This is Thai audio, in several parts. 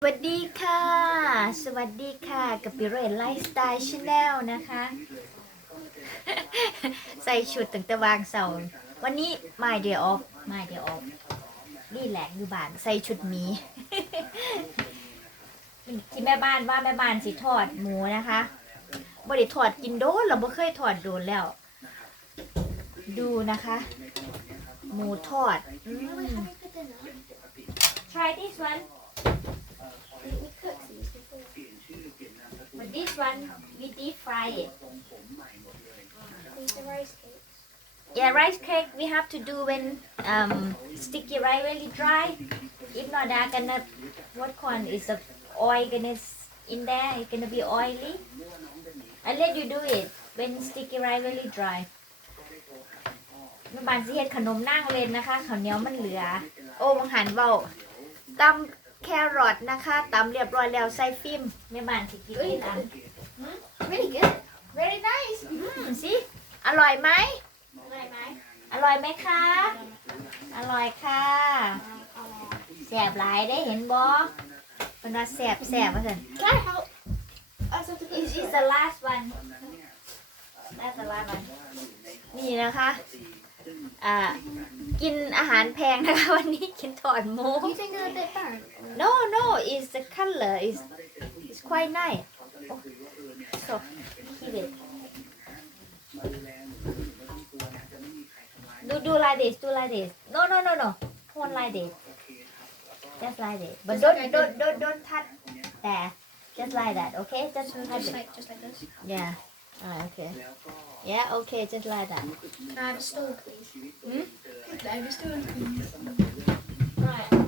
สวัสดีค่ะ สวัสดีค่ะ กับปิเรนไลฟ์สไตล์ชาแนลนะคะ ใส่ชุดตั้งแต่วางเสาร์วันนี้ my day off my day off นี่แหละอยู่บ้านใส่ชุดหมีที่แม่บ้านว่าแม่บ้านสิทอดหมูนะคะบ่ได้ทอดกินโดนเราบ่เคยทอดโดนแล้ว ดูนะคะ หมูทอดอ try this one this one we deep fry it. Yeah, rice cake we have to do when um sticky rice really dry. If not, that gonna what corn is the oil gonna s- in there? It's gonna be oily. I let you do it when sticky rice really dry. แม่บ้านสิเฮ็ดขนมนั่งเล่นนะคะข้าวเหนียวมันเหลือ โอ้บังหันเบาตำ แครอทนะคะตำเรียบร้อยแล้วใส่ฟิล์มแม่บ้านสิกินเองอัน Really good. very nice อืมสิอร่อยไหมอร่อยไหมคะ อร่อยค่ะ แสบหลายได้เห็นบ่เป็นว่าแสบแสบว่าสัน Can I help? I just have to is is the last one that's the last one นี่นะคะ อ่า กินอาหารแพงนะคะ วันนี้กินถอดหมู Do you think they're a bit burnt? No no it's the color. Is is quite nice. Oh, so keep it do do like this do like this. No no no no. Hold like this. Just like this. But don't don't don't don't touch there. Just like that okay? Just So touch just it. like just like this. yeah. Alright okay. Yeah okay just like that. Can I have a stool, please? Hmm? Can I have a stool, please? Right.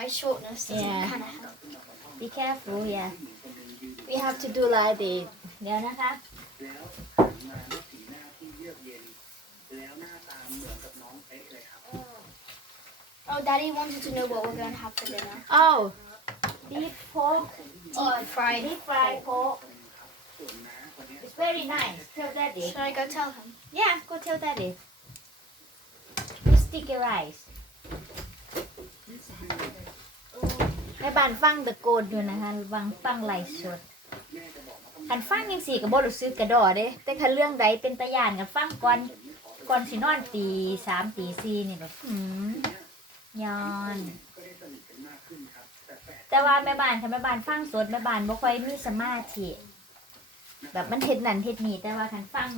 My shortness doesn't Yeah. kind of help. be careful yeah we have to do like this เดี๋ยวนะคะ Oh, Daddy wanted to know what we're going to have for dinner. oh deep pork Deep fried. deep fried pork it's very nice tell daddy Should I go tell him? Yeah, go tell daddy. Sticky rice. แม่บ้านฟังตะโกนอยู่นะคะฟังฟังไหลฟ์สดคันฟังยังสี่กับบรู้สึกกระดอเด้ แต่คันเรื่องใดเป็นตะยานกันฟังก่อนก่อนสินอนตีสามตีสี่นี่แบบหืมยอน แต่ว่าแม่บ้านค่ะแม่บ้านฟังสดแม่บ้านบ่ค่อยมีสมาธิแบบมันเฮ็ดนั่นเฮ็ดนี่แต่ว่าคันฟัง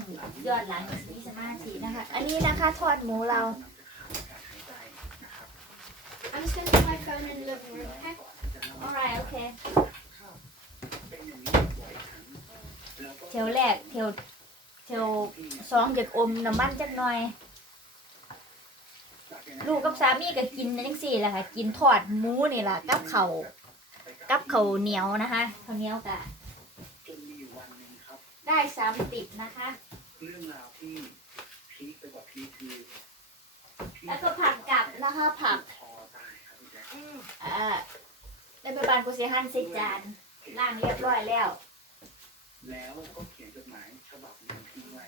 ยอดหลังมีสมาธินะคะ อันนี้นะคะทอดหมูเรา I'm just going to put my phone in the living room, okay? Alright okay เทวแรกเทวเทวสองจากอมน้ำมันจักหน่อย ลูกกับสามีก็กินจังสี่แหละค่ะ กินทอดหมูนี่แหละกับเขากับเขาเหนียวนะคะข้าวเหนียวกะได้สามติดนะคะ เรื่องราวที่พีคไปกว่าพีคคือแล้วก็ผักกลับนะคะผักอตา ยครับพี่แจ๊คเอ่อได้ไปบานกุเสียหันใส่จานล่างเรียบร้อยแล้ว แล้วก็เขียนจดหมายฉบับหนึงทิ้งไว้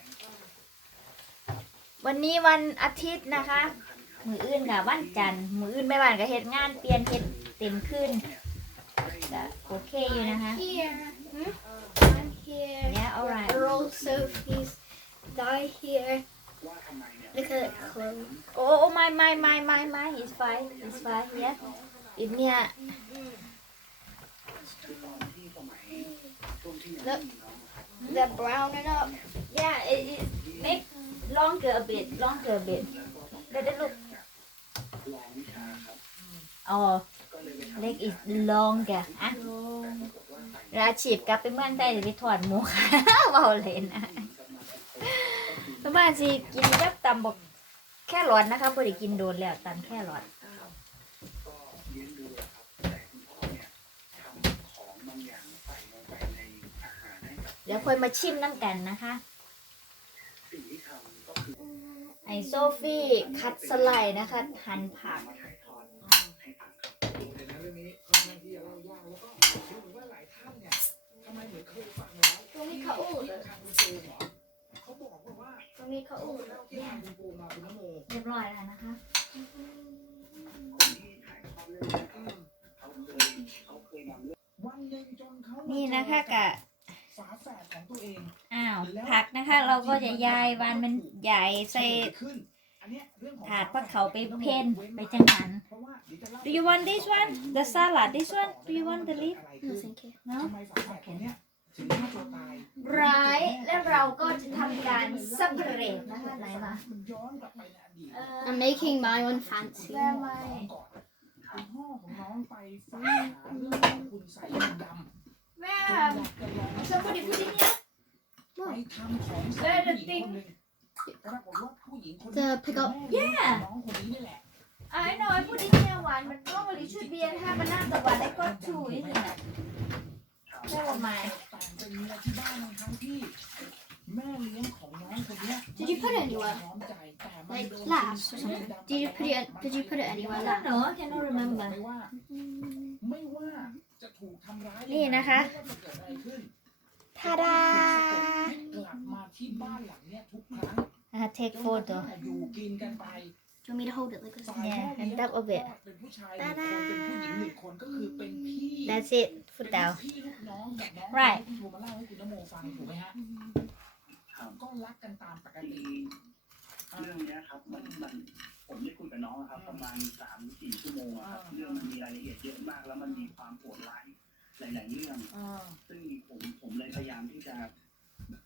วันนี้วันอาทิตย์นะคะ มืออื่นค่ะวันจันทร์มืออื่นไม่บ้านก็เฮ็ดงานเปลี่ยนเฮ็ดเต็มขึ้นก็โอเคอยู่นะคะ Here. Hmm? I'm here. Yeah, alright. We're all Sophie's. Die here. ว่าทำไมเนี่ย Look at the clothes. โอ้โอ้ไม่ไม่ไม่ไม่ไม่ it's fine it's fine yeah อีเนี่ยคื The browning up. yeah it it make longer a bit longer a bit ได้ได้ลูกลองวิชาครับอ๋อก็เลยไปทำ leg is longer อะเวลาฉีบกลับไปเมื่องไทยจะไปถอดหมูค่ะเบาเลยนะประมาณสิกินยับตำบอกแค่หลอดนะคะพอด้กินโดนแล้วตำแค่หลอด ก็เลี้ยงดูอะครับแต่คุณพ่อเนี่ยทำของบางอย่างใส่ลงไปในอาหารให้กับ เดี๋ยวค่อยมาชิมน้ำกันนะคะสิ่งที่ทำก็คือไอโซฟี่คัดสไลด์นะคะ หั่นผักมาถ่ายทอดให้ฟังครับในเรื่องนี้ค่อนข้างที่จะเล่ายากแล้วก็ดูเหมือนว่าหลายท่านเนี่ยทำไมเหมือนเคยฟังแล้วตรงนี้เขาอูดทางคุณปูเหรอเขาบอกว่าว่าตรงนี้เขาอูดเล่าที่ทางคุณปูมาคุณนโมเรียบร้อยแล้วนะคะคนที่ถ่ายทอดเรื่องนี้อืมเขาเคยเขาเคยมานเขานี่นี่นะคะกะฝาแฝด ของตัวเอง อ้าว ผักนะคะ เราก็จะย้ายวันมันใหญ่ใส่ขึ้นอันเนี้ยเรื่องของถาดพักเขาไปเพ่นไปจังหันเพราะว่าเดี๋ยวจะเล่า Do you want this one the salad this one Do you want the leaf อะไร No, ขึ้น thank you. No ทำไมฝาแฝดคนเนี้ยถึงฆ่าตัวตายร้ายและเราก็จะทำการซับเรตนะคะไหนมามันย้อนกลับไปในอดีต I'm making my one fancy. แม่ไม่ก่อนคุณพ่อของน้องไปฟ้าหาเรื่องของคุณใส่ดำ แม่จนอยากจะลอง somebody put it here ไปทำของใส่ Where the ผู้หญิงคนหนึ่งปรากฏว่าผู้หญิงคนนี้ The pick up คือแม่เลี้ยงของน้องคนนี้นี่แหละ I know I put it here one but normally should be and have another one I got two isn't it Never mind แต่งเป็นเมียที่บ้านทั้งที่ แม่เลี้ยงของน้องคนเนี้ย Did you put it anywhere? พร้อมใจแต่มัน Like โดน last or คุณ something? ใส่ Did you put it? Did you put it I anywhere? don't know I cannot remember ไม่ว่าไม่ว่า จะถูกทำร้ายนี่นะคะ ไม่ว่าจะเกิดอะไรขึ้นทาดาให้กลับมาที่บ้านหลังเนี้ยทุกครั้งอ่า take photo อยู่กินกันไป Do you want me to hold it like this? ฝ่าย Yeah, แม่ and เลี้ยง top of it เป็นผู้ชายหนึ่งคนเป็นผู้หญิงหนึ่งคนก็คือเป็นพี่ that's it ฟุตดาวเป็นพี่ลูกน้องกับน้อง Right ที่โทรมาเล่าให้คุณนโมฟังถูกไหมฮะครับก็รักกันตามปกจติริงๆเรื่องเนี้ยครับมันมันผมได้คุยกับน้องอะครับ ประมาณสามสี่ชั่วโมงอะครับเรื่องมันมีรายละเอียดเยอะ ลายๆเรื่องซึ่งผมผมเลยพยายามที่จะ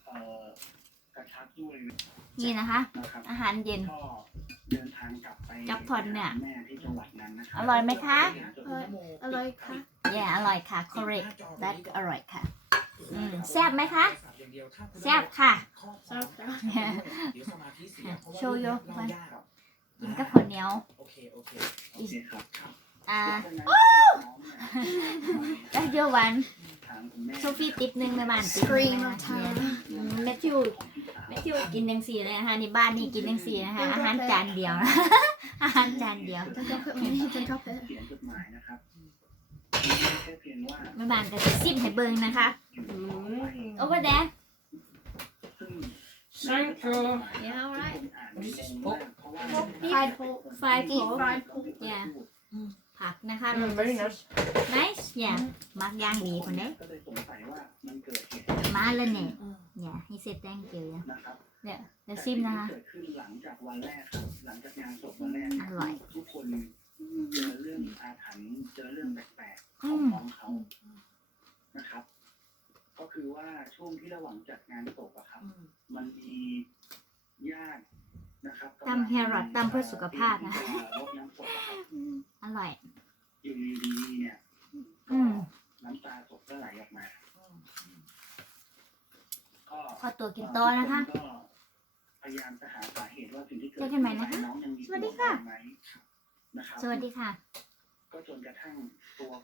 เอ่อกระชับด้วยนี่นะคะ นะครับอาหารเย็น ก็เดินทางกลับไปจับผ่อนเนี่ยหาแม่ที่จังหวัดนั้นนะครัอร่อยไหมคะ เออ Alright, huh? yeah อร่อยค่ะ correct that อร่อยค่ะ อืมแซ่บไหมคะ แซ่บค่ะเดี๋ยวสมาธิเสียเพราะว่าโชว์โยเล่ายากกินกับข้าวเหนียว โอเคโอเคโอเคครับครับ อ่าเพราะฉะนั้นน้องเนี่ยแล้วเยอะวันถามคุณแม่โซฟีติปหนึ่งแม่บ้านติป Scream of terror. แมทธิวแมทธิวกินยังสี่เลยนะคะในบ้านนี่กินยังสี่นะคะอาหารจานเดียวนะอาหารจานเดียว Don't drop it on me. Don't drop it. เขียนจดหมายนะครับแค่เพียงว่าแม่บ้านก็จะซิมให้เบิ่งนะคะ over there ซึ่ง Thank you Yeah, alright. fried pork. fried Deep pork fried pork. yeah ผักนะคะ very nice nice yeah มักย่างดีคนเด้ก็เลยสงสัยว่ามันเกิดเหตุมาแล้วเนี่ย yeah he said thank you นะครับเนี่ยเดี๋ยวซิมนะคะเกิดขึ้นหลังจากวันแรกครับหลังจากงานศพวันแรกอร่อยทุกคนเจอเรื่องอาถรรพ์เจอเรื่องแปลกๆขอืองมน้องเขานะครับ ก็คือว่าช่วงที่ระหว่างจัดงานศพอะครับ มันมีญาตินะครับตำแครอทตำเพื่อสุขภาพนะที่จรดน้ำศพอะครับอร่อย อยู่ดีๆเนี่ยอืมน้ำตาศพก็ไหลออกมาก็ขอตัวกินโตอนะคะ ก็พยายามจะหาสาเหตุว่าสิ่งที่เกิดเจอกันใหม่นะคะน้องยังมีสวัสดีค่ะตัวตนไหมนะครับสวัสดีค่ะ ก็จนกระทั่งตัวของ